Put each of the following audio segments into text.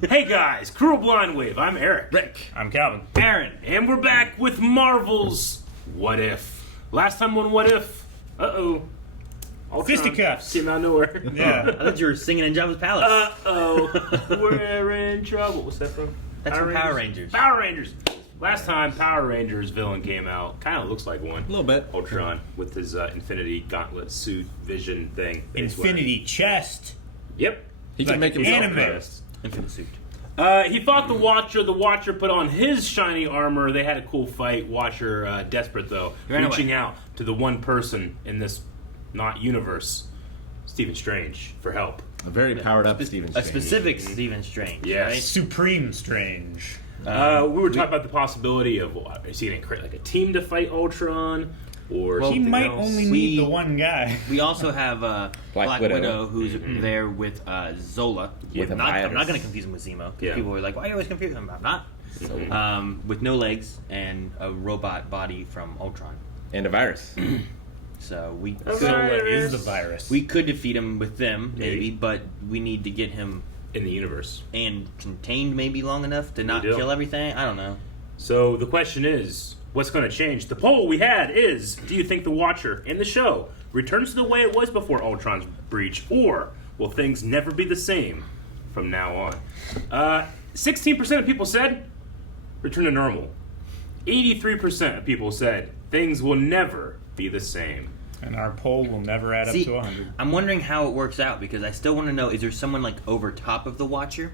Hey guys, Crew of Blind Wave, I'm Eric. Rick. I'm Calvin. Aaron. And we're back with Marvel's What If. Last time on What If, Ultron Fisticuffs. came out of nowhere. Yeah. I thought you were singing in Jabba's Palace. We're in trouble. What's that from? That's from Power Rangers. Power Rangers. Last time Power Rangers villain came out, kind of looks like one. A little bit. Ultron with his Infinity Gauntlet suit vision thing. that he's Infinity chest. wearing. Yep. He Like can make himself anime. dressed. Infinite suit. He fought the Watcher. The Watcher put on his shiny armor. They had a cool fight. Watcher, desperate though, Ran away. reaching out to the one person in this not universe, Stephen Strange, for help. A very powered up Stephen A Strange. specific Stephen Strange, Yes. right? Supreme Strange. We were talking about the possibility of is he going to create like a team to fight Ultron, or Well, He something might else? only We- need the one guy. We also have Black Widow. Widow, who's there with Zola. With a I'm virus. not going to confuse him with Zemo. Yeah. People were like, why are you always confusing him? I'm not. With no legs and a robot body from Ultron. And a virus. So we Zola could, Is the virus. we could defeat him with them, maybe, Maybe. but we need to get him in the universe. and contained maybe long enough to not do. kill everything. I don't know. So the question is, what's going to change? The poll we had is, do you think the Watcher in the show returns to the way it was before Ultron's breach, or will things never be the same from now on? 16% of people said return to normal. 83% of people said things will never be the same. And our poll will never add up to 100. I'm wondering how it works out because I still want to know: is there someone like over top of the Watcher?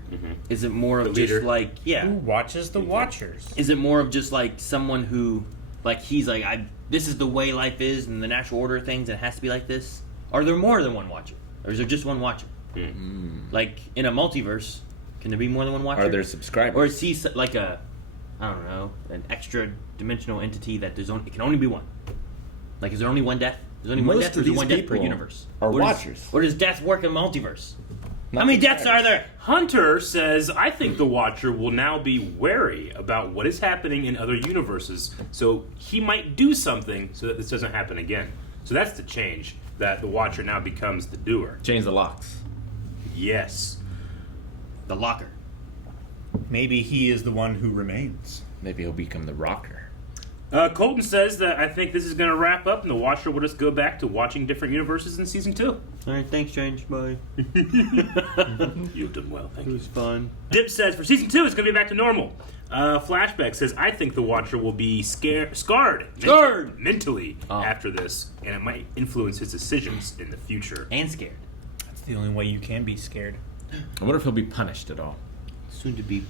Is it more of The just leader. like Who yeah? watches the Watchers? Is it more of just like someone who, like he's like this is the way life is and the natural order of things and it has to be like this? Are there more than one Watcher, or is there just one Watcher? Like in a multiverse, can there be more than one Watcher? Are there subscribers? Or is he like a, I don't know, an extra dimensional entity that it can only be one? Like, is there only one death? There's only one Most death, or of is there these one death per people universe? are Or does- Watchers. Or does death work in multiverse? Not How many deaths are subscribers. there? Hunter says, I think the Watcher will now be wary about what is happening in other universes, so he might do something so that this doesn't happen again. So that's the change, that the Watcher now becomes the doer. Change the locks. Yes. The locker. Maybe he is the one who remains. Maybe he'll become the rocker. Colton says that I think this is going to wrap up and the Watcher will just go back to watching different universes in Season 2. All right, thanks, Strange. Bye. You've done well, thank It you. was fun. Dip says, for Season 2, it's going to be back to normal. Flashback says, I think the Watcher will be scarred mentally after this, and it might influence his decisions in the future. And scared. That's the only way you can be scared. I wonder if he'll be punished at all. Soon to be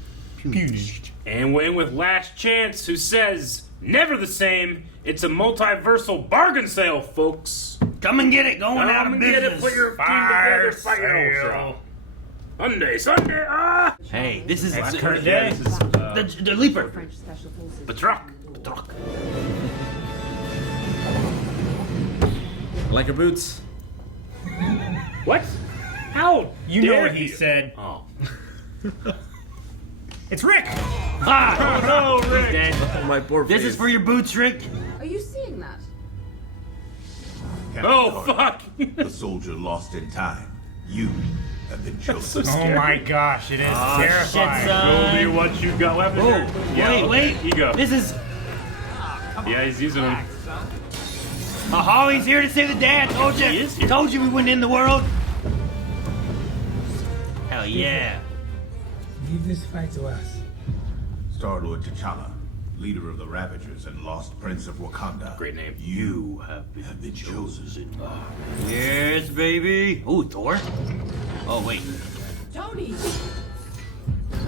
Punished. And we're in with Last Chance, who says, never the same. It's a multiversal bargain sale, folks. Come and get it. Going out of Come and get business. it, put your Fire team together, fight your sale. own self. Sunday, ah! Hey, this is That's current day. This is the leaper. French special forces. Batroc. I like her boots. What? How You know dare what he you? said. Oh. It's Rick! Ah! Oh, no, Rick. Dead. Oh, my poor This face. is for your boots, Rick. Are you seeing that? Oh, fuck. The soldier lost in time. You have been chosen. Oh my gosh, it is Shit, terrifying. Show me son. what you got left. Oh, Yeah, wait. Ego. This is. Yeah, he's using them. Aha, he's here to save the day. I told you. He is here. Told you we wouldn't end the world. Hell yeah. Leave this fight to us. Star-Lord T'Challa, leader of the Ravagers and lost Prince of Wakanda. Great name. You have been chosen. Yes, baby. Ooh, Thor. Oh, wait. Tony!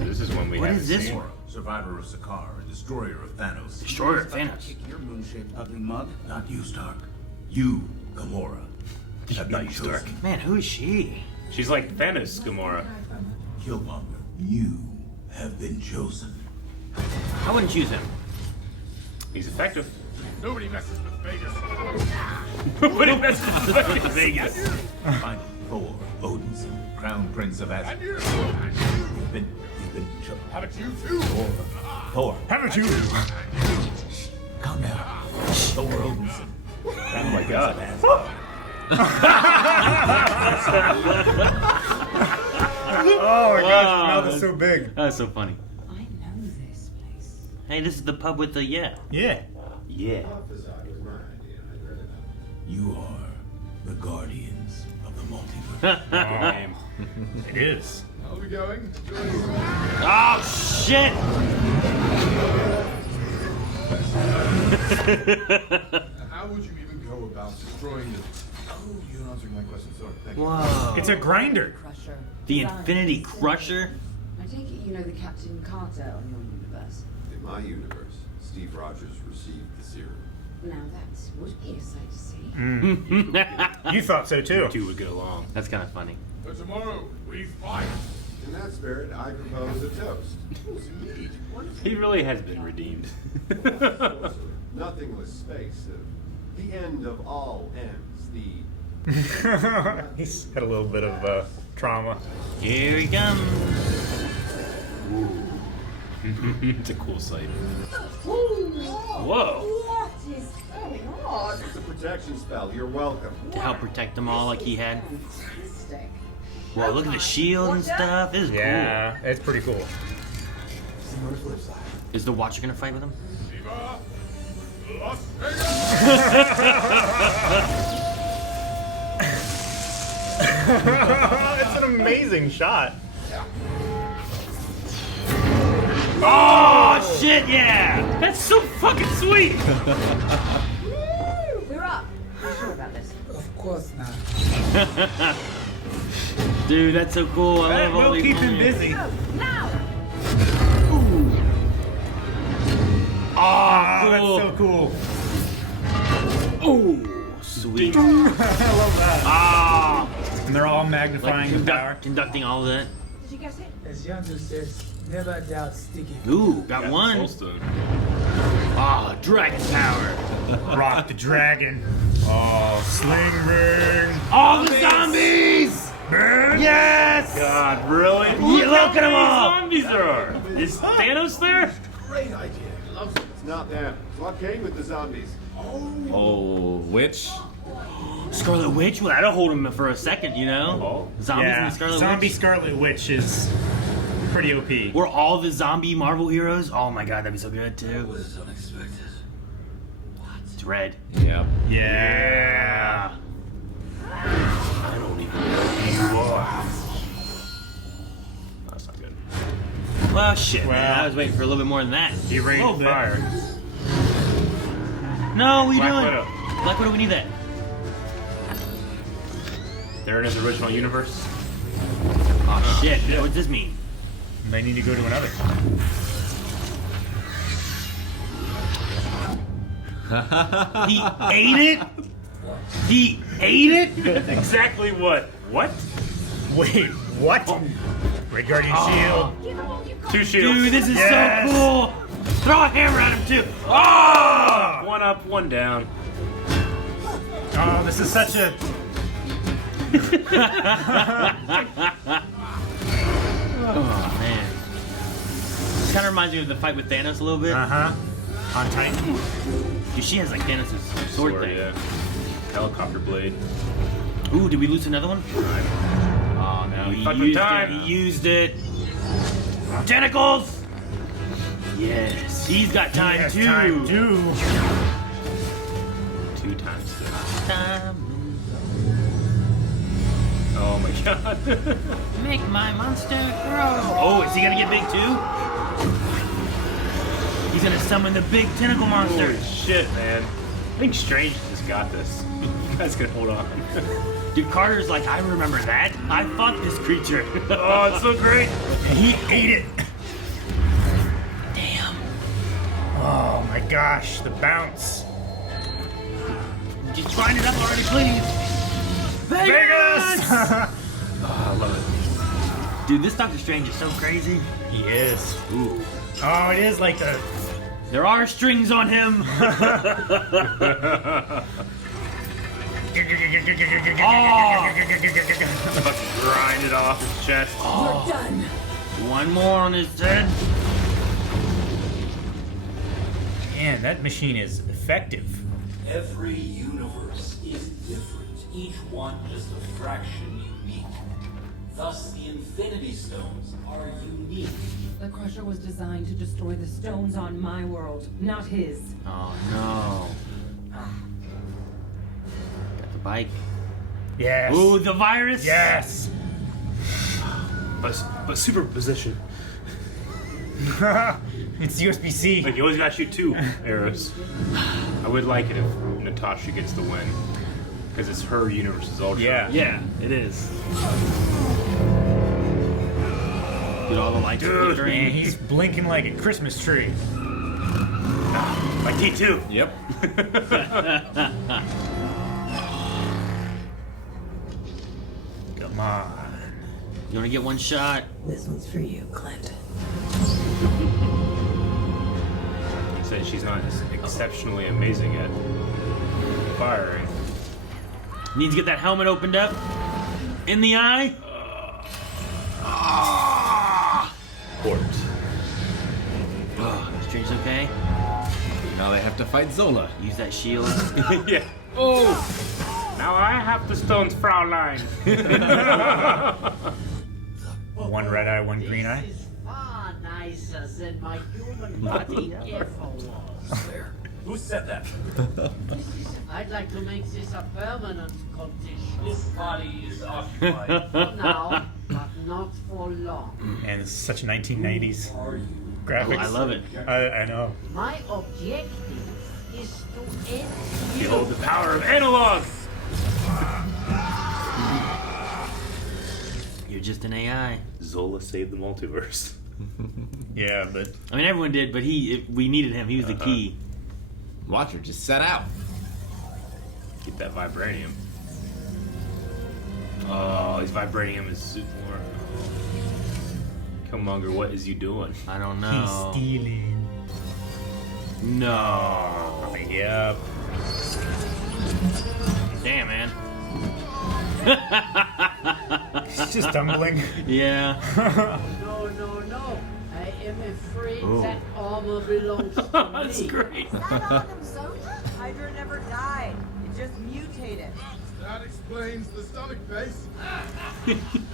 This is one we What haven't is this seen. one? Survivor of Sakaar, and destroyer of Thanos. Destroyer of Thanos. Your moon-shaped ugly mug. Not you, Stark. You, Gamora, have been chosen. Man, who is she? She's like Thanos, Gamora. Killmonger, you have been chosen. I wouldn't choose him. He's effective. Nobody messes with Vegas. What if that's fucking Vegas? Finally, Thor, Odinson, Crown Prince of Asgard. You've been chosen. How about you too? Thor. Haven't you? Calm down. Thor Odinson. Oh my god. my gosh, his mouth is so big. That's so funny. I know this place. Hey, this is the pub with the Yeah. Yeah. You are the guardians of the multiverse. Name. It is. How are we going? Oh shit! How would you even go about destroying the... Oh, you're answering my question. Sorry. Thank you. Whoa. It's a grinder. Crusher. The Design. Infinity Crusher? I take it you know the Captain Carter on your universe. In my universe, Steve Rogers received the serum. Now that would be a sight to see. You thought so too. Two would get along. That's kind of funny. For tomorrow, we fight. In that spirit, I propose a toast. Indeed. He really has been redeemed. Nothingless space. The end of all ends. The He's had a little bit of trauma. Here he comes. It's a cool sight. Whoa. What is going on? It's a protection spell. You're welcome. To help protect them all like he had. Fantastic. Whoa, look at the shield and stuff. This is Yeah, it's pretty cool. See on the flip side. cool. Is the Watcher gonna fight with him? Viva Las Vegas! It's an amazing shot. Oh shit, yeah! That's so fucking sweet. Woo! We're up. I'm sure about this. Of course not. Dude, that's so cool. I That love all will these keep him movies. busy. Now! Oh, Ah, cool. that's so cool. Oh, sweet. I love that. Ah, And they're all like magnifying the power. conducting all of that. Did you get it? As Yondu says, never doubt sticky. Ooh, got one. Soulstone. Ah, dragon power. Rock the dragon. Oh, sling ring. All the zombies! Man. Yes! God, really? Yeah, look at 'em how all. many zombies there are. Is Thanos there? Great idea. Love it. It's not them. It's what came with the zombies. Oh, witch? Scarlet Witch? Well, that'll hold him for a second, you know? Oh. Zombies Yeah, and Scarlet Zombie Witch. Scarlet Witch is pretty OP. We're all the zombie Marvel heroes? Oh my god, that'd be so good too. was unexpected. It's red. Yep. Yeah. I don't even know who you are. That's not good. Well, shit, man. Well. I was waiting for a little bit more than that. He rained Oh, fire. No, what are you Black doing? Widow. Black Widow, we need that. They're in his original universe. Oh, shit. What does this mean? They need to go to another. He ate it? He ate it? Exactly what? What? Wait, what? Red Guardian Shield. Two shields. Dude, this is Yes. so cool. Throw a hammer at him, too. Oh! One up, one down. Oh, this is such a. Oh, man. This kind of reminds me of the fight with Thanos a little bit. Uh huh. On Titan. Dude, she has like Thanos' sword thing. Yeah. Helicopter blade. Ooh, did we lose another one? Oh, no. He Fuck with used time. it. He used it. Tentacles! Yes. He's got time, Yes, too. time too. 2 times 6. Time. Oh my god. Make my monster grow. Oh, is he gonna get big too? He's gonna summon the big tentacle monster. Holy shit, man. I think Strange just got this. You guys can hold on. Dude, Carter's like, I remember that. I fought this creature. Oh, it's so great. And he ate it. Damn. Oh my gosh, the bounce. Just grind it up already, please. Vegas! Oh, I love it. Dude, this Doctor Strange is so crazy. He is. Ooh. Oh, it is like the. There are strings on him. Fucking grind it off his chest. You're done. One more on his head. Man, that machine is effective. Every universe is different. Each one just a fraction unique. Thus, the Infinity Stones are unique. The Crusher was designed to destroy the stones on my world, not his. Oh no. Got the bike. Yes. Ooh, the virus. Yes. But superposition. It's USB-C. Like you always gotta shoot 2 arrows. I would like it if Natasha gets the win. Because it's her universe's Ultron. Yeah. Yeah, it is. Dude, all the lights are Dude, flickering. man, he's blinking like a Christmas tree. Like T2. Yep. Come on. You wanna get one shot? This one's for you, Clint. He said she's not exceptionally amazing at firing. Needs to get that helmet opened up. In the eye. Port. Strange, okay? Now they have to fight Zola. Use that shield. Yeah. Oh! Now I have the stones, Fraulein. One red eye, one green eye. This is far nicer than my human body ever was. Who said that? I'd like to make this a permanent condition. This body is occupied. For now, but not for long. And it's such 1990s graphics. I love it. I know. My objective is to end you. Behold the power of analog. You're just an AI. Zola saved the multiverse. Yeah, but I mean, everyone did, but we needed him. He was the key. Watcher just set out. Get that vibranium. Oh, he's vibranium is super more. Killmonger, what is you doing? I don't know. he's stealing. No. Oh, yep. Damn, man. He's just tumbling. Yeah. No, no, no. I am afraid Oh. that armor belongs to me. That's great. Hydra never died. It just mutated. That explains the stomach base.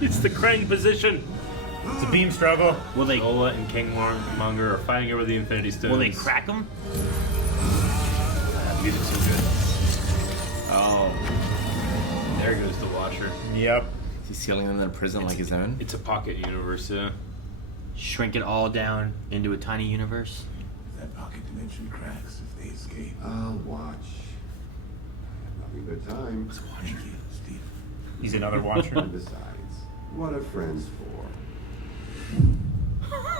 It's the Krang position. It's a beam struggle. Will they? Zola and Killmonger are fighting over the Infinity Stones. Will they crack him? Music's so good. Oh. There goes the Watcher. Yep. He's sealing them in a prison like his own. It's a pocket universe, yeah. Shrink it all down into a tiny universe. That pocket dimension cracks if they escape. I'll watch. Nothing but time. Thank you, Steve. He's another watcher. And besides, what are friends for?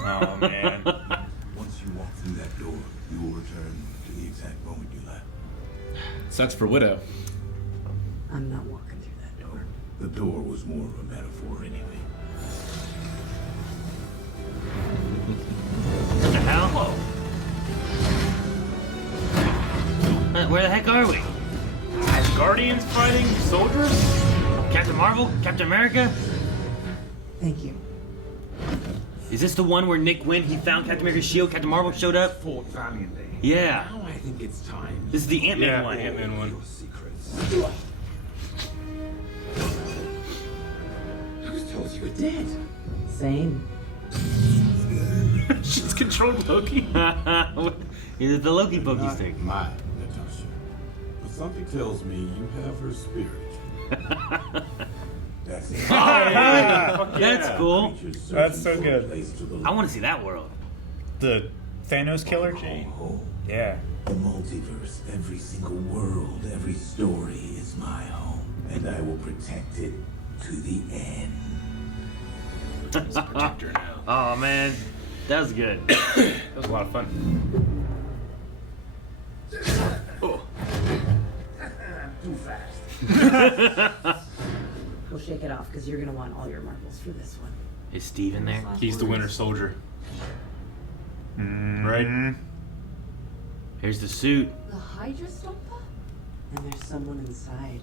Oh man. Once you walk through that door, you will return to the exact moment you left. Sucks for Widow. I'm not walking through that door. The door was more of a metaphor anyway. What the hell? Where the heck are we? Guardians fighting soldiers? Captain Marvel? Captain America? Thank you. Is this the one where Nick went? He found Captain America's shield. Captain Marvel showed up. Fought valiantly. Yeah. Now I think it's time. This is the Ant-Man Yeah, one. Ant-Man one. Your secrets. Who told you were dead? Same. She's controlled Loki. Is it the Loki pokey stick? My Natasha. But something tells me you have her spirit. That's it. That's cool. That's so good. I want to see that world. The Thanos killer chain. Yeah. The multiverse, every single world, every story is my home. And I will protect it to the end. He's a protector now. Oh man, that was good. That was a lot of fun. Oh. Too fast. We'll shake it off because you're gonna want all your marbles for this one. Is Steve in there? He's the Winter Soldier. Mm-hmm. Right? Here's the suit. The Hydra Stompa? And there's someone inside.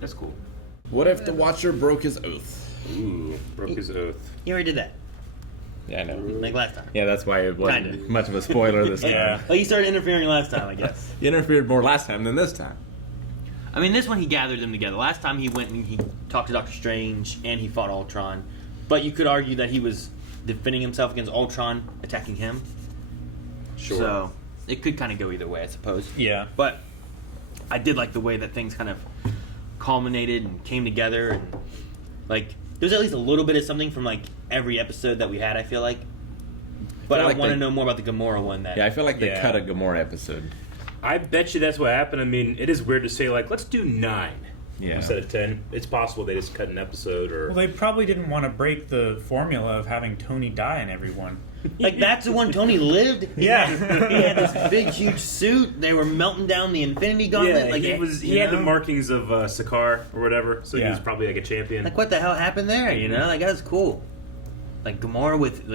That's cool. What if the Watcher broke his oath? Ooh, broke his oath. He already did that. Yeah, I know. Like last time. Yeah, that's why it wasn't Kinda. much of a spoiler this time. Yeah. Well, he started interfering last time, I guess. He interfered more last time than this time. I mean, this one he gathered them together. Last time he went and he talked to Doctor Strange and he fought Ultron. But you could argue that he was defending himself against Ultron attacking him. Sure. So it could kind of go either way, I suppose. Yeah. But I did like the way that things kind of culminated and came together, and like there's at least a little bit of something from like every episode that we had. I feel like, but I want to know more about the Gamora one. That I feel like they cut a Gamora episode. I bet you that's what happened. I mean, it is weird to say like let's do 9 instead of 10. It's possible they just cut an episode, or Well, they probably didn't want to break the formula of having Tony die in every one. like that's the one Tony lived. He Yeah. had this big, huge suit. They were melting down the Infinity Gauntlet. yeah, like he had the markings of Sakaar or whatever, so he Yeah. was probably like a champion. Like what the hell happened there? You know, like that was cool. Like Gamora with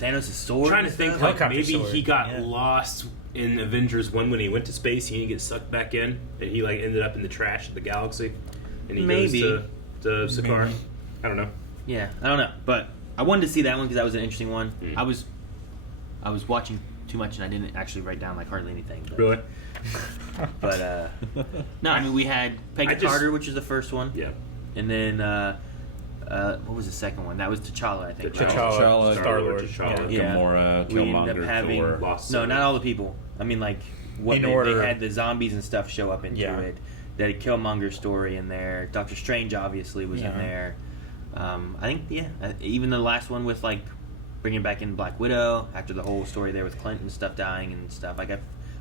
Thanos' sword. I'm trying to and think stuff. like Helicopter maybe sword. he got Yeah. lost in Avengers 1 when he went to space. He didn't get sucked back in, and he like ended up in the trash of the galaxy, and he Maybe. goes to Sakaar. Maybe. I don't know. Yeah, I don't know, but I wanted to see that one because that was an interesting one. Mm. I was watching too much and I didn't actually write down like hardly anything. But, Really? But no, I mean we had Peggy Carter, which is the first one. Yeah. And then what was the second one? That was T'Challa, I think. right? T'Challa, Star-Lord, Star-Lord. T'Challa. Yeah. Gamora, We ended up Killmonger, having Thor. Lost no, City. not all the people. I mean like what In they order. had the zombies and stuff show up into Yeah. it. They had a Killmonger story in there. Doctor Strange obviously was in Yeah. there. I think even the last one with like bringing back in Black Widow after the whole story there with Clint and stuff dying and stuff. Like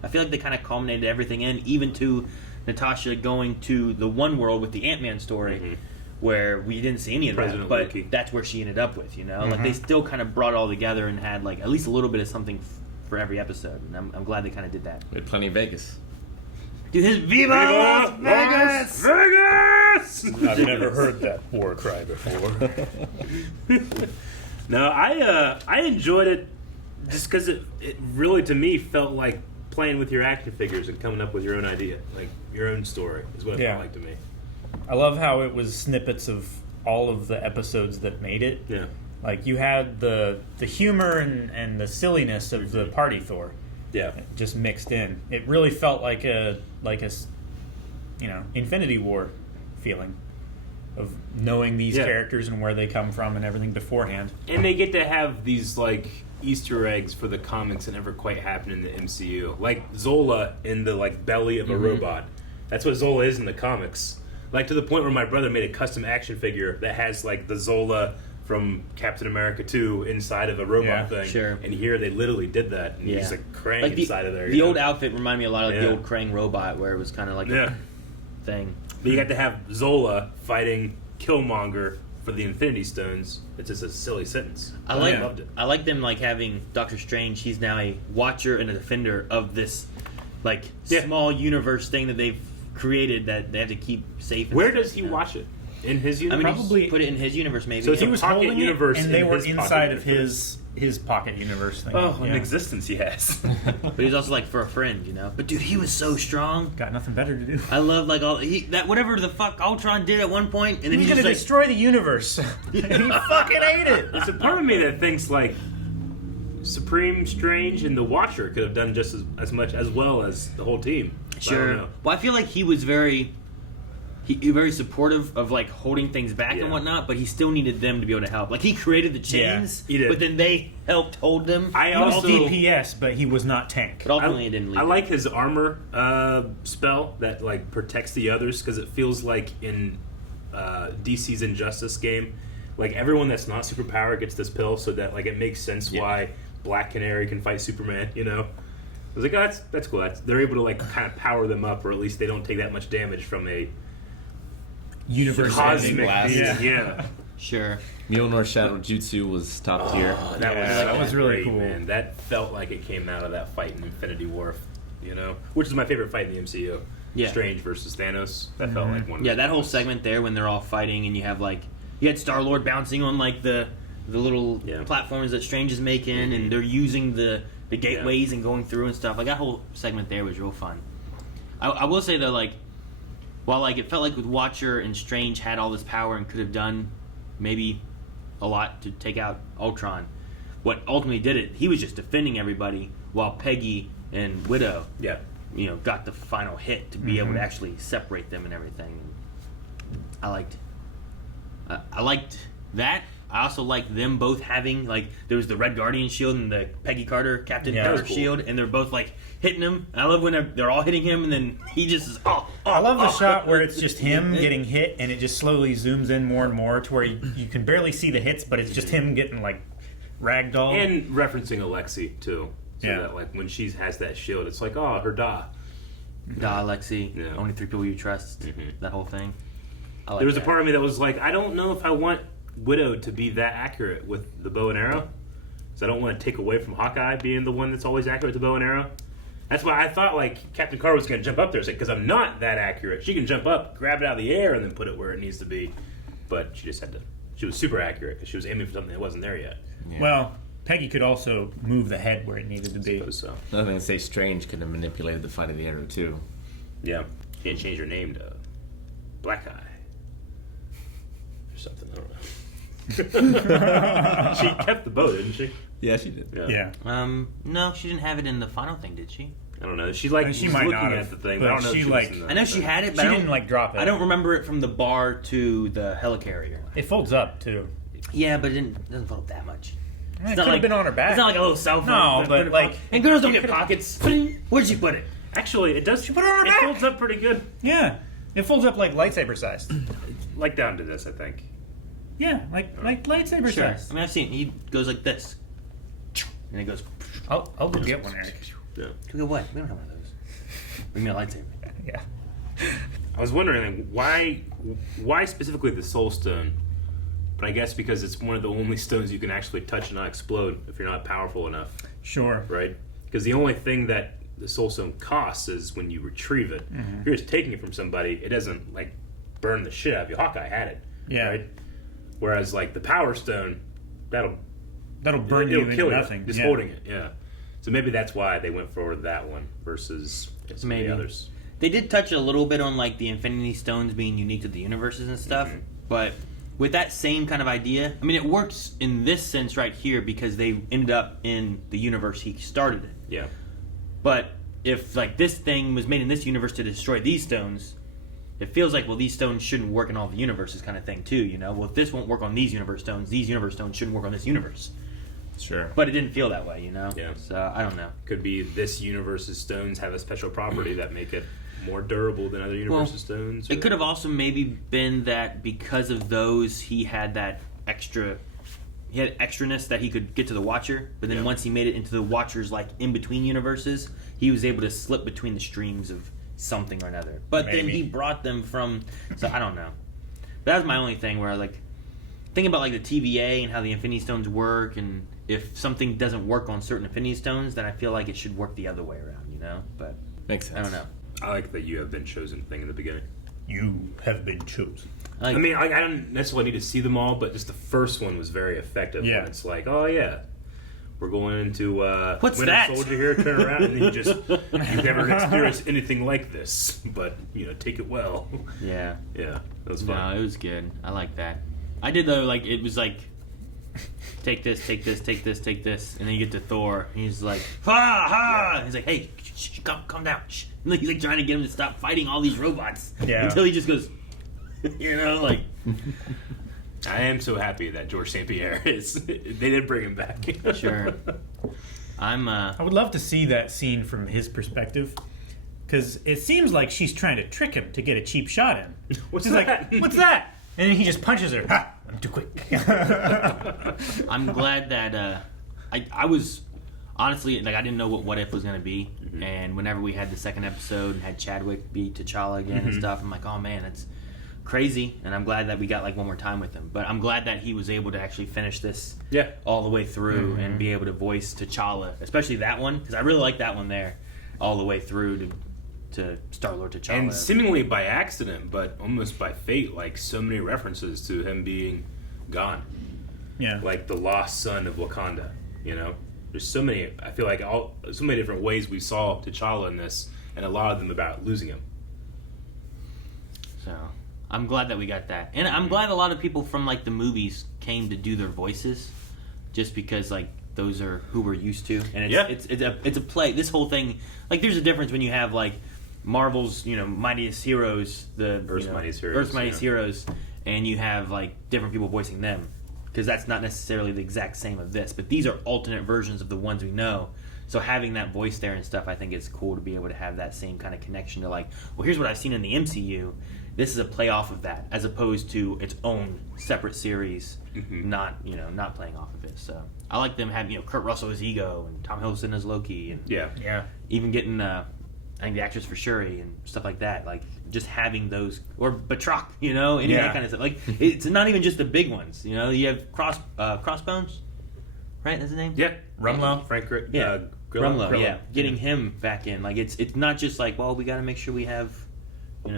I feel like they kind of culminated everything in, even to Natasha going to the one world with the Ant-Man story, where we didn't see any of President that, but Loki. that's where she ended up with. You know, like they still kind of brought it all together and had like at least a little bit of something for every episode, and I'm glad they kind of did that. We had plenty of Vegas. Dude, his Viva Las Vegas! Vegas! I've never heard that war cry before. No, I enjoyed it just because it really to me felt like playing with your action figures and coming up with your own idea, like your own story is what it Yeah. felt like to me. I love how it was snippets of all of the episodes that made it. Yeah. Like you had the humor and the silliness of the party Thor Yeah. just mixed in. It really felt like a Infinity War feeling of knowing these Yeah. characters and where they come from and everything beforehand. And they get to have these like Easter eggs for the comics that never quite happen in the MCU. Like Zola in the like belly of a robot. That's what Zola is in the comics. Like to the point where my brother made a custom action figure that has like the Zola from Captain America 2 inside of a robot Yeah, thing. sure. And here they literally did that. And he's like Krang Like inside of there. The you old know? outfit reminded me a lot of Yeah. the old Krang robot, where it was kind of like Yeah. a thing. But you got to have Zola fighting Killmonger for the Infinity Stones. It's just a silly sentence. I loved it. I like them like having Doctor Strange. He's now a watcher and a defender of this like Yeah. small universe thing that they've created that they have to keep safe. and Where stuff, does he you know? watch it? In his I universe? mean, Probably- he put it in his universe, maybe. So it's He a was pocket holding universe it, and in they were his pocket inside of universe. his pocket universe thing. Oh, an Yeah. existence he has. but he's also like for a friend, you know. But dude, he was so strong. Got nothing better to do. I love like all that whatever the fuck Ultron did at one point, and then He's he gonna just like destroy the universe. He fucking ate it. There's a part of me that thinks like Supreme Strange and the Watcher could have done just as much as well as the whole team. But I don't sure. know. Well, I feel like he was very very supportive of like holding things back Yeah. and whatnot, but he still needed them to be able to help. Like he created the chains, he did. but then they helped hold them. I He was also DPS, but he was not tank. But ultimately, it didn't lead. I like his armor spell that like protects the others because it feels like in DC's Injustice game, like everyone that's not superpowered gets this pill, so that like it makes sense why Black Canary can fight Superman. You know, I was like, oh, that's cool. They're able to like kind of power them up, or at least they don't take that much damage from a Universe cosmic blast. being. Yeah. Sure. Mjolnir Shadow Jutsu was top tier. That was really great, cool. man. That felt like it came out of that fight in Infinity War, you know, which is my favorite fight in the MCU. Yeah. Strange versus Thanos. That felt like one. Of Yeah, the that whole best. segment there when they're all fighting and you have like you had Star Lord bouncing on like the little Yeah. platforms that Strange is making, and they're using the gateways and going through and stuff. Like that whole segment there was real fun. I will say though, like while like it felt like with Watcher and Strange had all this power and could have done maybe a lot to take out Ultron, what ultimately did it, he was just defending everybody while Peggy and Widow Yeah. got the final hit to be able to actually separate them and everything. I liked that. I also liked them both having, like, there was the Red Guardian shield and the Peggy Carter Captain Carter shield, and they're both, like, hitting him. I love when they're all hitting him, and then he just is, I love the shot where it's just him getting hit, and it just slowly zooms in more and more to where you can barely see the hits, but it's just him getting, like, ragdoll. And referencing Alexi, too. So that, like, when she has that shield, it's like, oh, her Da. Da, Alexi, only 3 people you trust, that whole thing. There was a part of me that was like, I don't know if I want Widow to be that accurate with the bow and arrow, because I don't want to take away from Hawkeye being the one that's always accurate with the bow and arrow. That's why I thought like Captain Carter was going to jump up there, because I'm not that accurate. She can jump up, grab it out of the air, and then put it where it needs to be. But she just had to. She was super accurate because she was aiming for something that wasn't there yet. Yeah. Well, Peggy could also move the head where it needed to be. I suppose so. I was going to say Strange could have manipulated the fight of the arrow too. Yeah, she didn't change her name to Black Eye or something. I don't know. She kept the bow, didn't she? Yeah, she did. Yeah. No, she didn't have it in the final thing, did she? I don't know. She like she was might looking not at have, the thing, but but I don't know. she, If she like- was in the I know she had it, but She I didn't, like, drop it. I don't remember it from the bar to the helicarrier. It folds up, too. Yeah, but it doesn't fold up that much. It could have been on her back. It's not like a little cell phone. No, but, like... And girls don't get pockets. Where'd she put it? Actually, it does. She put it on her It back. folds up pretty good. Yeah. It folds up like lightsaber size. Like down to this, I think. Yeah, like lightsaber Sure. size. I mean, I've seen it. He goes like this. And it goes... I'll go get one, Eric. Yeah. Go get what? We don't have one of those. Bring me a lightsaber. Yeah. I was wondering why specifically the Soul Stone, but I guess because it's one of the only stones you can actually touch and not explode if you're not powerful enough, Sure. right? Because the only thing that the Soul Stone costs is when you retrieve it. If you're just taking it from somebody, it doesn't like burn the shit out of you. Hawkeye had it, Yeah. right? Whereas like the Power Stone, that'll burn it'll you kill into nothing. just Yeah. holding it. Yeah. So maybe that's why they went for that one versus some of Maybe. the others. They did touch a little bit on like the Infinity Stones being unique to the universes and stuff, but with that same kind of idea, I mean, it works in this sense right here because they ended up in the universe he started in. Yeah. But if like this thing was made in this universe to destroy these stones, it feels like, well, these stones shouldn't work in all the universes kind of thing too, you know? Well, if this won't work on these universe stones shouldn't work on this universe. Sure. But it didn't feel that way, you know? Yeah. So, I don't know. Could be this universe's stones have a special property that make it more durable than other universes' stones. It could have also maybe been that because of those, he had that extraness that he could get to the Watcher, but then once he made it into the Watcher's like in between universes, he was able to slip between the streams of something or another. But then Maybe. he brought them from, so I don't know. That was my only thing where like thinking about like the TVA and how the Infinity Stones work, and if something doesn't work on certain Infinity Stones, then I feel like it should work the other way around, you know? But Makes sense. I don't know. I like that you have been chosen thing in the beginning. You have been chosen. I mean, I don't necessarily need to see them all, but just the first one was very effective. Yeah. When it's like, oh yeah, we're going into What's Winter that? Soldier here, turn around, and then you've never experienced anything like this, but take it well. Yeah. Yeah, that was fun. No, it was good. I like that. I did though. Like it was like, take this, take this, take this, take this, and then you get to Thor. And he's like, ha ha. Yeah. He's like, hey, calm down. Shh. And he's like trying to get him to stop fighting all these robots. Yeah. Until he just goes, like. I am so happy that George St. Pierre is. They did bring him back. Sure. I would love to see that scene from his perspective, because it seems like she's trying to trick him to get a cheap shot in. What's She's that? like, what's that? And then he just punches her. Ha! I'm too quick. I'm glad that I was honestly like I didn't know what If was gonna be, and whenever we had the second episode and had Chadwick be T'Challa again and stuff, I'm like, oh man, it's crazy, and I'm glad that we got like one more time with him. But I'm glad that he was able to actually finish this all the way through and be able to voice T'Challa, especially that one, because I really like that one there all the way through to Star-Lord T'Challa. And seemingly by accident, but almost by fate, like so many references to him being gone. Yeah. Like the lost son of Wakanda, There's so many, I feel like so many different ways we saw T'Challa in this, and a lot of them about losing him. So I'm glad that we got that, and I'm glad a lot of people from like the movies came to do their voices, just because like those are who we're used to, and Yeah. it's a play. This whole thing, like, there's a difference when you have like Marvel's, Mightiest Heroes, the Earth's Mightiest Heroes, Earth's Mightiest yeah. Heroes, and you have like different people voicing them, because that's not necessarily the exact same of this, but these are alternate versions of the ones we know. So having that voice there and stuff, I think it's cool to be able to have that same kind of connection to like, well, here's what I've seen in the MCU. This is a play off of that, as opposed to its own separate series, not playing off of it. So I like them having Kurt Russell as Ego and Tom Hiddleston as Loki, and Yeah. even getting I think the actress for Shuri and stuff like that. Like just having those, or Batroc, any of that kind of stuff. Like it's not even just the big ones. You have Crossbones, right? That's his name. Yeah, Rumlow. Frank. Rumlow. Grillo. Yeah, getting him back in. Like it's not just like, well, we got to make sure we have, And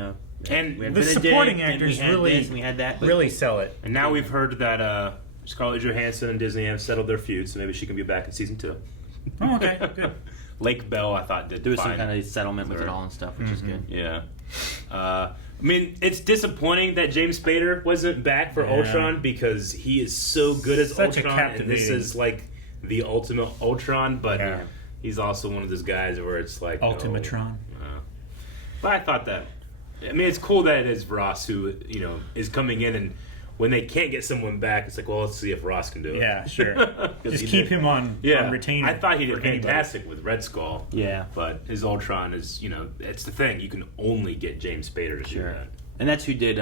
we have The Benedict, supporting and actors we had really, this, and we had that, but really sell it. And now we've heard that Scarlett Johansson and Disney have settled their feud, so maybe she can be back in season 2. Oh, okay, good. Lake Bell, I thought, did there was fine. some kind of settlement with it all and stuff, which is good. Yeah. I mean, it's disappointing that James Spader wasn't back for Ultron, because he is so good as Such a Ultron, and this captivating- is like the ultimate Ultron, but Yeah. he's also one of those guys where it's like... Ultimatron. But I thought that... I mean, it's cool that it is Ross who, is coming in, and when they can't get someone back, it's like, well, let's see if Ross can do it. Yeah, sure. 'Cause Just he keep did. him on retainer. I thought he did for anybody. fantastic with Red Skull. Yeah. But his Ultron is, it's the thing. You can only get James Spader to do that. And that's who did.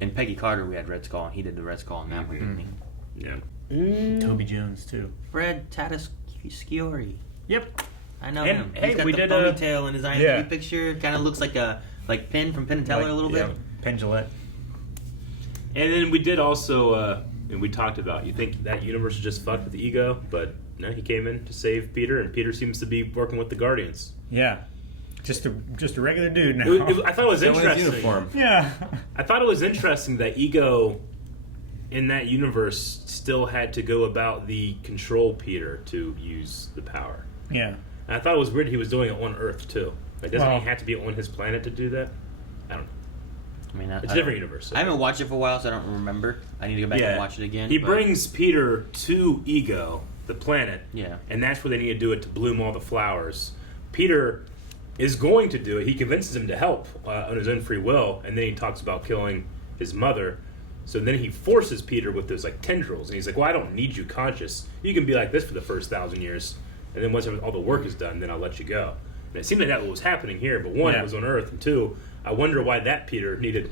In Peggy Carter, we had Red Skull, and he did the Red Skull in that one, didn't he? Yeah. Toby Jones too. Fred Tatasciore. Yep. I know And, him. hey, He's got we the did, ponytail in his IMDb yeah. picture. Kind of looks like Penn from Penn and Teller a little bit. Penn Jillette. And then we did also, and we talked about, you think that universe is just fucked with Ego, but no, he came in to save Peter, and Peter seems to be working with the Guardians. Yeah. Just a regular dude now. I thought it was Still in his interesting. uniform. Yeah. I thought it was interesting that Ego in that universe still had to go about the control Peter to use the power. Yeah. And I thought it was weird he was doing it on Earth too. Like, doesn't Well- he have to be on his planet to do that? I don't know. I mean, It's a different universe. So. I haven't watched it for a while, so I don't remember. I need to go back and watch it again. He but- brings Peter to Ego, the planet, Yeah. and that's where they need to do it to bloom all the flowers. Peter is going to do it. He convinces him to help on his own free will, and then he talks about killing his mother. So then he forces Peter with those like tendrils, and he's like, "Well, I don't need you conscious. You can be like this for the first 1,000 years, and then once all the work is done, then I'll let you go." And it seemed like that was happening here, but one, it was on Earth, and two, I wonder why that Peter needed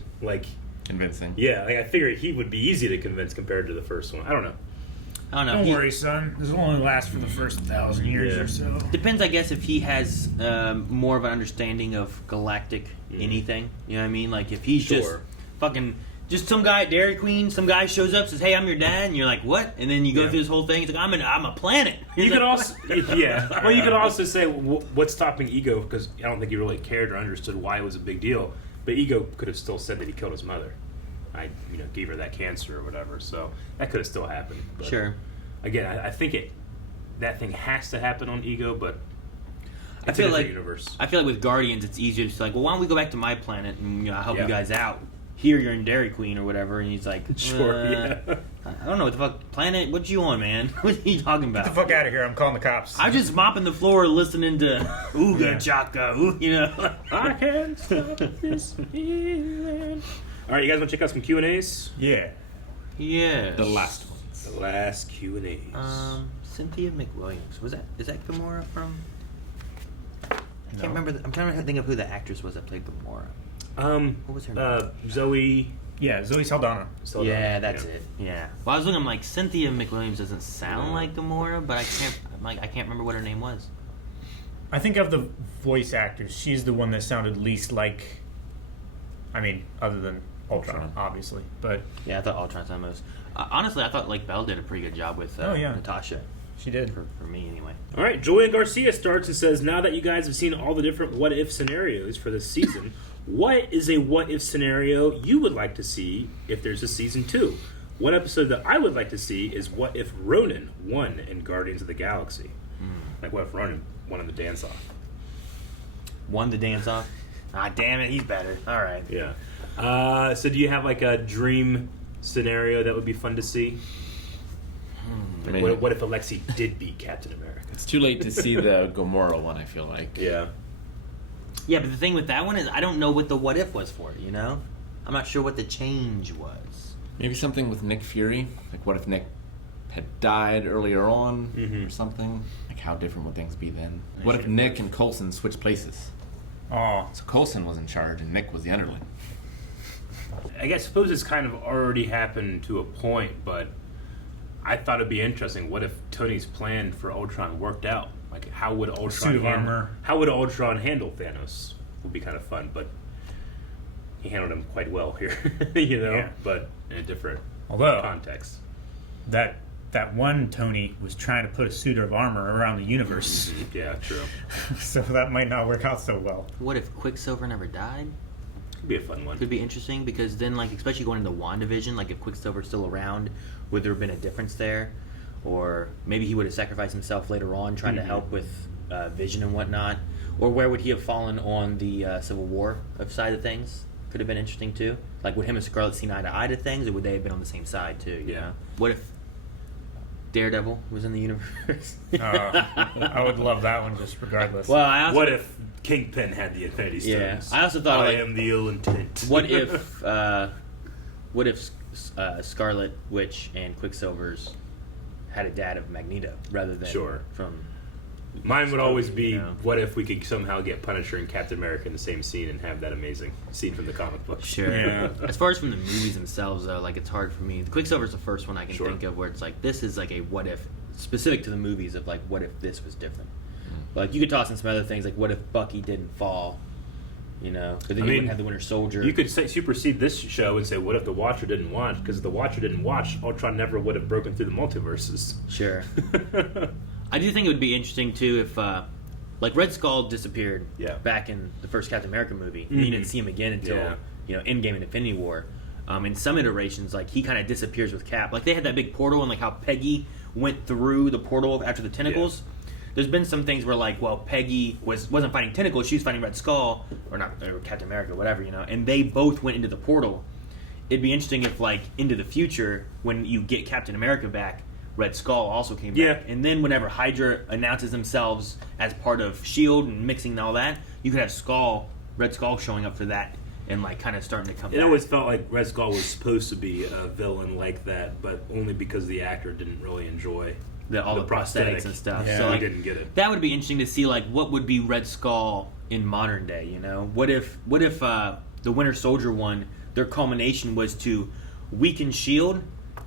convincing. Yeah, I figured he would be easy to convince compared to the first one. I don't know. I don't know. Don't worry, son. This will only last for the first 1,000 years or so. Depends, I guess, if he has more of an understanding of galactic anything. You know what I mean? Like, if he's just fucking... Just some guy at Dairy Queen, some guy shows up, says, "Hey, I'm your dad," and you're like, "What?" And then you go through this whole thing. It's like, I'm a planet. You could also, well, you could also say, what's stopping Ego? Because I don't think he really cared or understood why it was a big deal. But Ego could have still said that he killed his mother. I, gave her that cancer or whatever. So that could have still happened. But sure. Again, I think that thing has to happen on Ego, but I feel like universe. I feel like with Guardians, it's easier to like, well, why don't we go back to my planet and I'll help Yeah. you guys out. Here you're in Dairy Queen or whatever, and he's like, Sure, yeah. I don't know what the fuck planet. What you on, man? What are you talking about? Get the fuck out of here! I'm calling the cops. I'm just mopping the floor, listening to Ooga Chaka, I can't stop this feeling. All right, you guys want to check out some Q&As? Yeah. Yeah. The last ones. The last Q&As. Cynthia McWilliams. Is that Gamora from? I can't remember. I'm trying to think of who the actress was that played Gamora. What was her name? Zoe. Yeah, Zoe Saldana. Yeah, that's it. Yeah. Well, I was looking. I'm like, Cynthia McWilliams doesn't sound like Gamora, but I can't remember what her name was. I think of the voice actors, she's the one that sounded least like. I mean, other than Ultron, obviously, but yeah, I thought Ultron sounded most. Honestly, I thought Lake Bell did a pretty good job with Natasha. She did. For me, anyway. All right, Julian Garcia starts and says, now that you guys have seen all the different what-if scenarios for this season, what is a what-if scenario you would like to see if there's a season 2? One episode that I would like to see is what if Ronan won in Guardians of the Galaxy? Like, what if Ronan won in the dance-off? Won the dance-off? Ah, damn it, he's better. All right. Yeah. So do you have, like, a dream scenario that would be fun to see? I mean, What if Alexei did beat Captain America? it's too late to see the Gamora one, I feel like. Yeah. Yeah, but the thing with that one is I don't know what the what if was for it, you know? I'm not sure what the change was. Maybe something with Nick Fury. Like, what if Nick had died earlier on or something? Like, how different would things be then? What if Nick and Coulson switched places? Oh, So Coulson was in charge and Nick was the underling. I suppose it's kind of already happened to a point, but I thought it'd be interesting. What if Tony's plan for Ultron worked out? Like, how would Ultron suit of armor. How would Ultron handle Thanos? Would be kind of fun, but he handled him quite well here, you know. Yeah. But in a different Although context. that one Tony was trying to put a suit of armor around the universe, Yeah, true. so that might not work out so well. What if Quicksilver never died? Could be a fun one. Could be interesting because then, like, especially going into WandaVision, like, if Quicksilver's still around, would there have been a difference there? Or maybe he would have sacrificed himself later on trying to help with Vision and whatnot. Or where would he have fallen on the Civil War side of things? Could have been interesting, too. Like, would him and Scarlet see eye to eye to things, or would they have been on the same side, too? You know? What if Daredevil was in the universe? I would love that one just regardless. Well, I also, What if Kingpin had the Infinity Stones? Yeah, I also thought, I like, am the ill intent. What if Scarlet Witch and Quicksilver's had a dad of Magneto rather than from? Mine would always be, you know? what if we could somehow get Punisher and Captain America in the same scene and have that amazing scene from the comic book? Sure. Yeah. As far as from the movies themselves, though, like, it's hard for me. The Quicksilver's the first one I can Sure. think of where it's like this is like a what if specific to the movies of like what if this was different. Like, you could toss in some other things like what if Bucky didn't fall, you know? But then you wouldn't have the Winter Soldier. You could supersede this show and say, what if the Watcher didn't watch? Because if the Watcher didn't watch, Ultron never would have broken through the multiverses. Sure. I do think it would be interesting too if, like, Red Skull disappeared back in the first Captain America movie. And you didn't see him again until you know Endgame and Infinity War. In some iterations, like, he kind of disappears with Cap. Like, they had that big portal, and like how Peggy went through the portal after the tentacles. There's been some things where, like, well, Peggy wasn't fighting tentacles; she was fighting Red Skull, or Captain America, whatever, you know. And they both went into the portal. It'd be interesting if, like, into the future, when you get Captain America back, Red Skull also came back. And then whenever Hydra announces themselves as part of S.H.I.E.L.D. and mixing all that, you could have Red Skull showing up for that and, like, kind of starting to come back. It always felt like Red Skull was supposed to be a villain like that, but only because the actor didn't really enjoy all the prosthetics and stuff. So, like, he didn't get it. That would be interesting to see, like, what would be Red Skull in modern day, you know? What if the Winter Soldier one, their culmination was to weaken S.H.I.E.L.D.,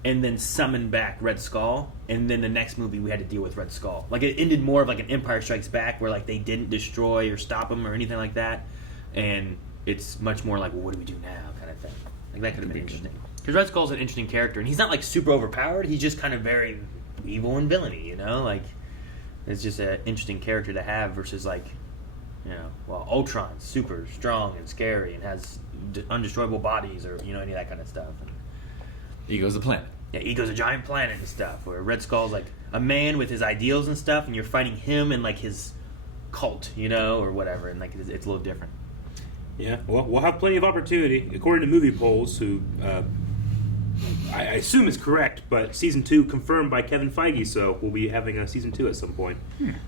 and then summon back Red Skull, and then the next movie we had to deal with Red Skull. Like, it ended more of like an Empire Strikes Back, where, like, they didn't destroy or stop him or anything like that, and it's much more like, well, what do we do now, kind of thing. Like, that could have been interesting. Because Red Skull's an interesting character, and he's not, like, super overpowered. He's just kind of very evil and villainy, you know? Like, it's just an interesting character to have versus, like, you know, well, Ultron's super strong and scary and has undestroyable bodies, or, you know, any of that kind of stuff. And Ego's a planet. Yeah, Ego's a giant planet and stuff. Where Red Skull's like a man with his ideals and stuff, and you're fighting him and, like, his cult, you know, or whatever. And, like, it's a little different. Yeah, well, we'll have plenty of opportunity. According to movie polls, who I assume is correct, but season 2 confirmed by Kevin Feige, so we'll be having a season 2 at some point.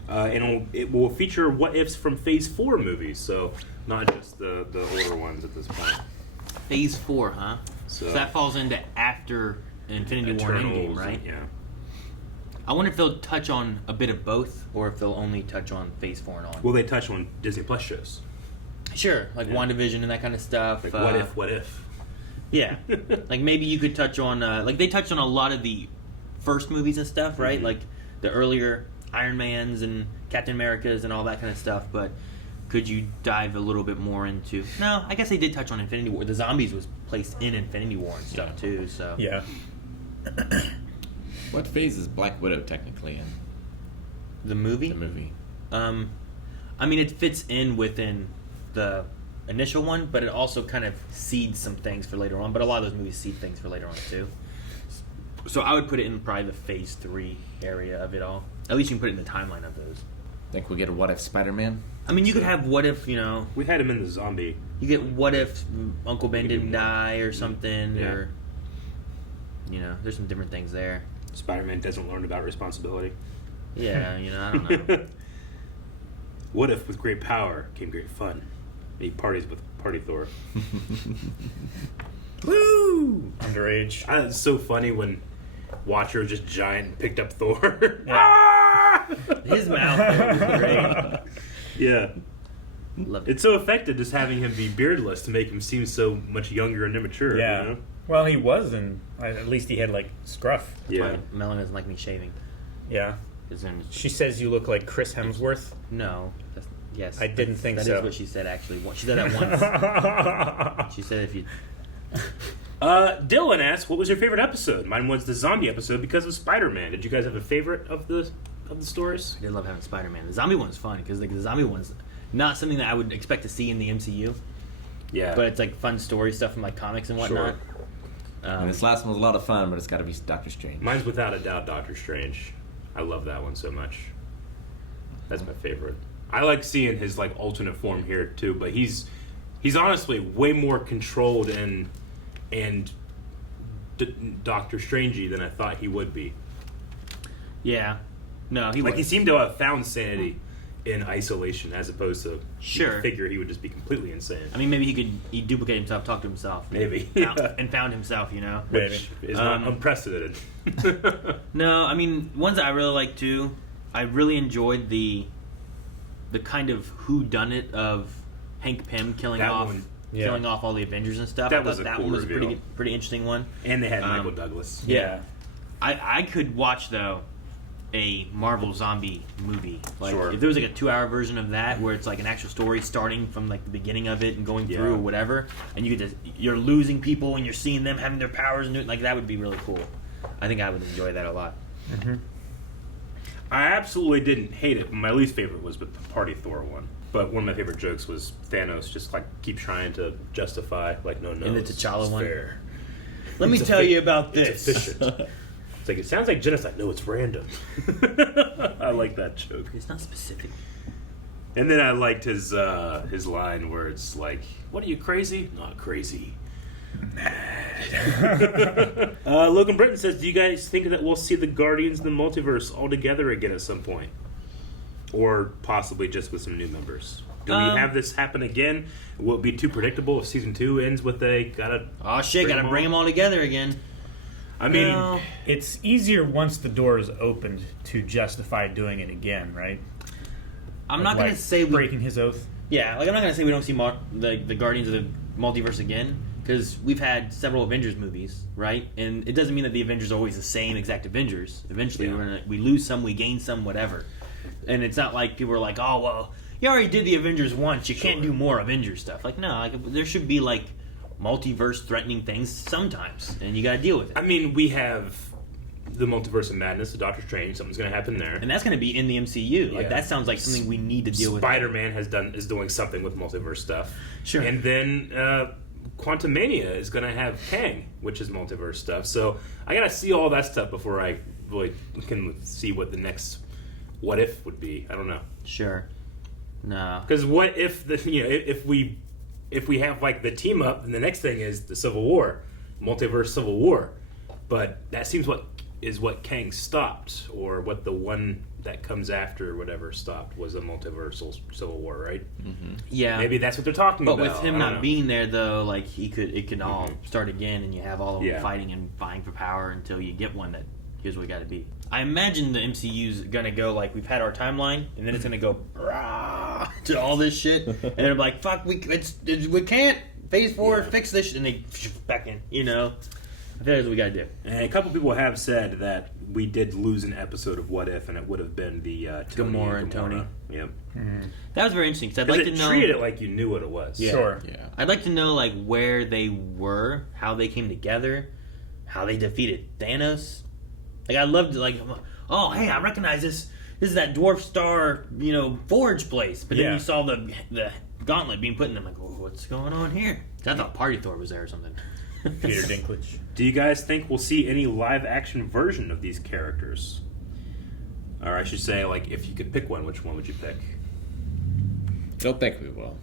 And it will feature what ifs from Phase 4 movies, so not just the older ones at this point. Phase 4, huh? So that falls into after Infinity War and Endgame, right? Yeah. I wonder if they'll touch on a bit of both, or if they'll only touch on Phase 4 and on. Will they touch on Disney Plus shows? Sure, like WandaVision and that kind of stuff. Like, what if? Yeah. Like, maybe you could touch on, like, they touched on a lot of the first movies and stuff, right? Like, the earlier Iron Mans and Captain Americas and all that kind of stuff, but could you dive a little bit more into... No, I guess they did touch on Infinity War. The zombies was placed in Infinity War and stuff, too, so... Yeah. What phase is Black Widow technically in? The movie? The movie. I mean, it fits in within the initial one, but it also kind of seeds some things for later on. But a lot of those movies seed things for later on, too. So I would put it in probably the Phase 3 area of it all. At least you can put it in the timeline of those. Think we'll get a What If Spider-Man? I mean, you could have what if, you know... We had him in the zombie. You get what if Uncle Ben didn't die or something, or... You know, there's some different things there. Spider-Man doesn't learn about responsibility. Yeah, you know, I don't know. What if with great power came great fun? He parties with Party Thor. Woo! Underage. It's so funny when Watcher was just giant and picked up Thor. Ah! His mouth was great. Yeah. Loved it. It's so effective just having him be beardless to make him seem so much younger and immature. Yeah. You know? Well, he was, and at least he had like scruff. Yeah. Melanie doesn't like me shaving. Yeah. She says you look like Chris Hemsworth. No. Yes. I didn't think so. That is what she said, actually. She said that once. She said if you... Dylan asked, what was your favorite episode? Mine was the zombie episode because of Spider-Man. Did you guys have a favorite of the stories? I did love having Spider-Man. The zombie one's fun because the zombie one's not something that I would expect to see in the MCU. Yeah. But it's like fun story stuff from like comics and whatnot. Sure. And this last one was a lot of fun, but it's got to be Doctor Strange. Mine's without a doubt Doctor Strange. I love that one so much. That's my favorite. I like seeing his like alternate form here too, but he's honestly way more controlled and Doctor Strangey than I thought he would be. Yeah. No, he he seemed to have found sanity in isolation as opposed to Sure. you figure he would just be completely insane. I mean, maybe he'd duplicate himself, talk to himself. Maybe. And found himself, you know? Which is not unprecedented. No, I mean, ones that I really like too, I really enjoyed the kind of whodunit of Hank Pym killing off all the Avengers and stuff. That I thought was a that cool one was reveal. pretty interesting one. And they had Michael Douglas. Yeah. I could watch, though, a Marvel zombie movie. Like, Sure. if there was like a 2-hour version of that where it's like an actual story starting from like the beginning of it and going through or whatever, and you're losing people and you're seeing them having their powers and like that would be really cool. I think I would enjoy that a lot. Mm-hmm. I absolutely didn't hate it. My least favorite was the Party Thor one. But one of my favorite jokes was Thanos just like keep trying to justify like no, And the it's T'Challa one? fair. Let me tell you about this. It's efficient. It's like it sounds like genocide. No, it's random. I like that joke. It's not specific. And then I liked his line where it's like, "What are you crazy? Not crazy." Logan Britton says, "Do you guys think that we'll see the Guardians of the Multiverse all together again at some point, or possibly just with some new members? Do we have this happen again? Will it be too predictable if season 2 ends with gotta bring them all together again?" I mean, it's easier once the door is opened to justify doing it again, right? I'm not going to say breaking his oath. Yeah, like I'm not going to say we don't see the Guardians of the Multiverse again, because we've had several Avengers movies, right? And it doesn't mean that the Avengers are always the same exact Avengers. Eventually, we lose some, we gain some, whatever. And it's not like people are like, "Oh, well, you already did the Avengers once. You can't do more Avengers stuff." Like, no, there should be like multiverse-threatening things sometimes, and you got to deal with it. I mean, we have the Multiverse of Madness, the Doctor Strange. Something's going to happen there, and that's going to be in the MCU. Like that sounds like something we need to deal with. Spider-Man is doing something with multiverse stuff. Sure. And then Quantum Mania is going to have Kang, which is multiverse stuff. So I got to see all that stuff before I really can see what the next what if would be. I don't know. Sure. No. Because what if if we have like the team up, and the next thing is the Civil War, multiverse Civil War, but that seems what Kang stopped, or what the one that comes after or whatever stopped was a multiversal Civil War, right? Mm-hmm. Yeah, maybe that's what they're talking about. But with him not being there, though, like it can all start again, and you have all of them fighting and vying for power until you get one that here's what we got to be. I imagine the MCU's gonna go like we've had our timeline, and then it's gonna go to all this shit, and they're like, "Fuck, we can't Phase 4 fix this," and they back in. You know, that's what we gotta do. And a couple people have said that we did lose an episode of What If, and it would have been the Gamora and Tony. Yep. Mm-hmm. That was very interesting because I'd like to know. Treated it like you knew what it was. Yeah. Sure. Yeah. I'd like to know like where they were, how they came together, how they defeated Thanos. Like I'd love to like, oh hey, I recognize this. This is that Dwarf Star, forge place. But then you saw the gauntlet being put in. I'm like, oh, what's going on here? I thought Party Thor was there or something. Peter Dinklage. Do you guys think we'll see any live-action version of these characters? Or I should say, like, if you could pick one, which one would you pick? Don't think we will.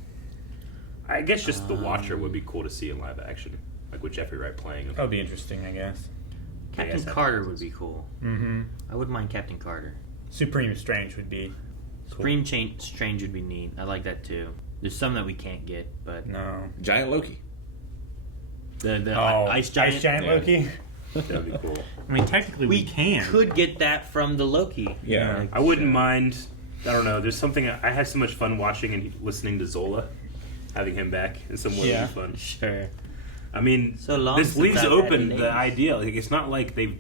I guess just The Watcher would be cool to see in live action, like with Jeffrey Wright playing him. That would be interesting, I guess. Captain KSF Carter episodes. would be cool. Mm-hmm. I wouldn't mind Captain Carter. Supreme Strange would be Supreme Strange would be neat. I like that too. There's some that we can't get, but no. Giant Loki. the Oh, ice giant. Ice Giant Yeah. Loki. That'd be cool. I mean, technically we can. could get that from the Loki. Yeah. Like, I wouldn't mind. I don't know. There's something I had so much fun watching and listening to Zola. Having him back in some way Yeah. would be fun. Sure. I mean, So long this since leaves I've had open names. the idea. Like, it's not like they've.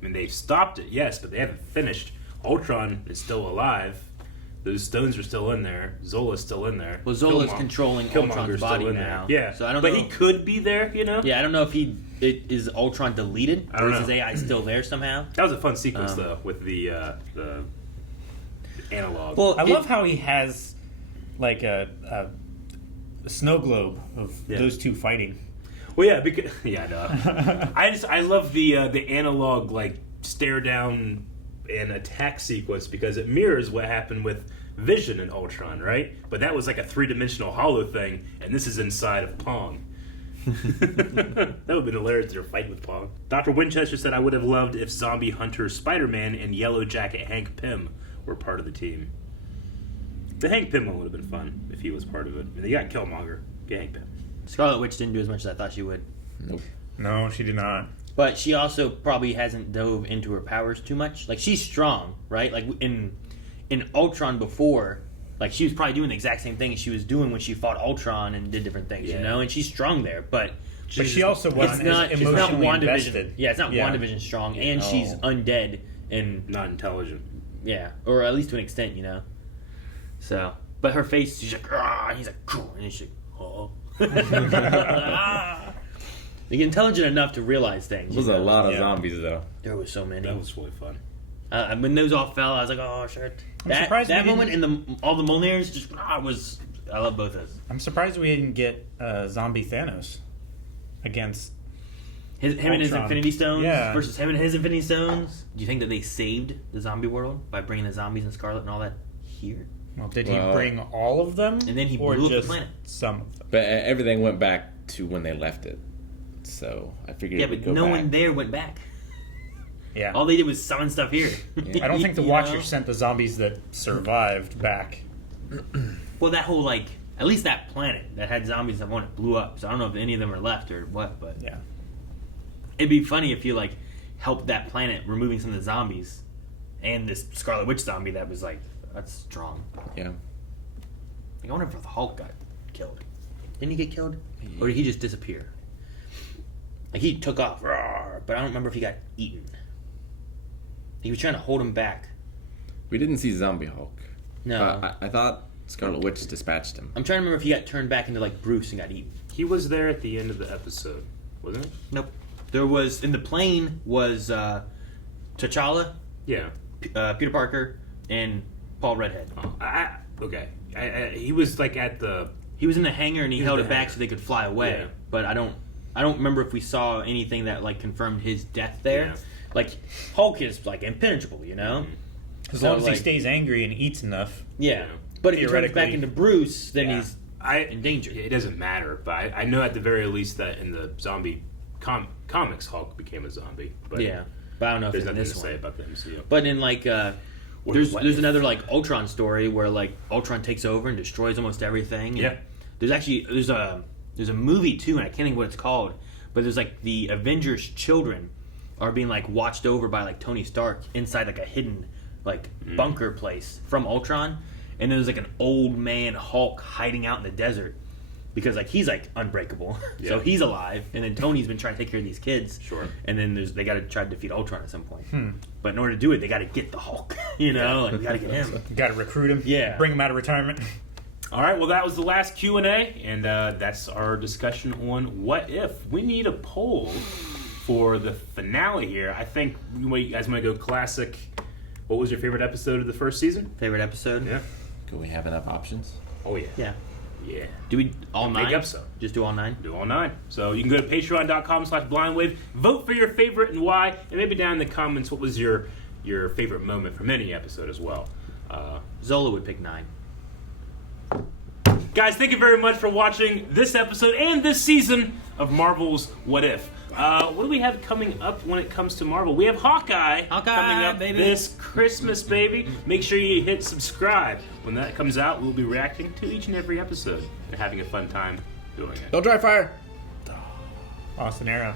I mean, they've stopped it, yes, but they haven't finished. Ultron is still alive. Those stones are still in there. Zola's still in there. Well, Zola's Killmonger- controlling Killmonger's Ultron's still body in there. now. Yeah, So I don't but know. he could be there. You know. Yeah, I don't know if is Ultron deleted I don't or is know. his AI still there somehow? That was a fun sequence Um, though, with the analog. Well, I love how he has like a snow globe of Yeah. those two fighting. Well, yeah, because no. I love the analog like stare down and attack sequence because it mirrors what happened with Vision and Ultron, right? But that was like a 3-dimensional hollow thing, and this is inside of Pong. That would have been hilarious to fight with Pong. Dr. Winchester said, I would have loved if Zombie Hunter Spider-Man and Yellow Jacket Hank Pym were part of the team. The Hank Pym one would have been fun if he was part of it. They got Killmonger. Get Hank Pym. Scarlet Witch didn't do as much as I thought she would. Nope. No, she did not. But she also probably hasn't dove into her powers too much. Like, she's strong, right? Like, in Ultron before, like, she was probably doing the exact same thing as she was doing when she fought Ultron and did different things, you Yeah. know? And she's strong there, but... But she also wasn't it's not emotionally WandaVision. invested. Yeah, it's not Yeah. WandaVision strong, and she's undead, and... Not intelligent. Yeah, or at least to an extent, you know? So... But her face, she's like, ah, and he's like, cool, and she's like, oh. Like, intelligent enough to realize things. There was you a know? lot of Yeah. zombies though. There was so many. That was really fun. When those all fell, I was like, "Oh shit!" I'm That surprised we moment and all the Mjolnirs just was. I love both those. I'm surprised we didn't get zombie Thanos against. Him and his Ultron. Infinity Stones Yeah. versus him and his Infinity Stones. Do you think that they saved the zombie world by bringing the zombies and Scarlet and all that here? Well, did Well, he bring all of them? And then he or blew up the just planet. some of them? But everything went back to when they left it. So I figured Yeah, it would but go no back. one there went back. Yeah. All they did was summon stuff here. I don't think the You Watcher know? sent the zombies that survived back. Well, that whole like at least that planet that had zombies that one blew up. So I don't know if any of them are left or what, but Yeah. it'd be funny if you like helped that planet removing some of the zombies and this Scarlet Witch zombie that was like that's strong. Yeah. Like, I wonder if the Hulk got killed. Didn't he get killed, or did he just disappear? Like he took off, rawr, but I don't remember if he got eaten. He was trying to hold him back. We didn't see Zombie Hulk. No, I thought Scarlet Witch dispatched him. I'm trying to remember if he got turned back into like Bruce and got eaten. He was there at the end of the episode, wasn't he? Nope. There was in the plane was T'Challa, Yeah. Peter Parker, and Paul Redhead. Okay. He was like at the. He was in the hangar and he He was held the it back hangar. so they could fly away. Yeah. But I don't remember if we saw anything that like confirmed his death there. Yeah. Like Hulk is like impenetrable, you know. As So, long as he like- stays angry and eats enough. Yeah. But if he turns back Theoretically- into Bruce, then Yeah. he's I in danger. It doesn't matter, but I know at the very least that in the zombie comics, Hulk became a zombie. But Yeah. But I don't know if there's it's in nothing to this say one. about the MCU. But in like Or there's what there's if? another like Ultron story where like Ultron takes over and destroys almost everything. And Yeah. There's actually there's a movie too, and I can't think what it's called. But there's like the Avengers children are being like watched over by like Tony Stark inside like a hidden like bunker place from Ultron, and there's like an old man Hulk hiding out in the desert because like he's like unbreakable, so Yeah. he's alive, and then Tony's been trying to take care of these kids. Sure. And then they got to try to defeat Ultron at some point. But in order to do it, they got to get the Hulk. You know, and we got to get him. You got to recruit him. Yeah. Bring him out of retirement. All right, well, that was the last Q&A, and that's our discussion on What If. We need a poll for the finale here. I think you guys might go classic. What was your favorite episode of the first season? Favorite episode? Yeah. Do we have enough options? Oh, yeah. Yeah. Yeah. Do we all Big 9? episode. Just do all 9? Do all 9. So you can go to patreon.com/blindwave, vote for your favorite and why, and maybe down in the comments what was your favorite moment from any episode as well. Zola would pick 9. Guys, thank you very much for watching this episode and this season of Marvel's What If. What do we have coming up when it comes to Marvel? We have Hawkeye coming up baby. this Christmas, baby. Make sure you hit subscribe. When that comes out, we'll be reacting to each and every episode and having a fun time doing it. Don't dry fire. Austin Arrow.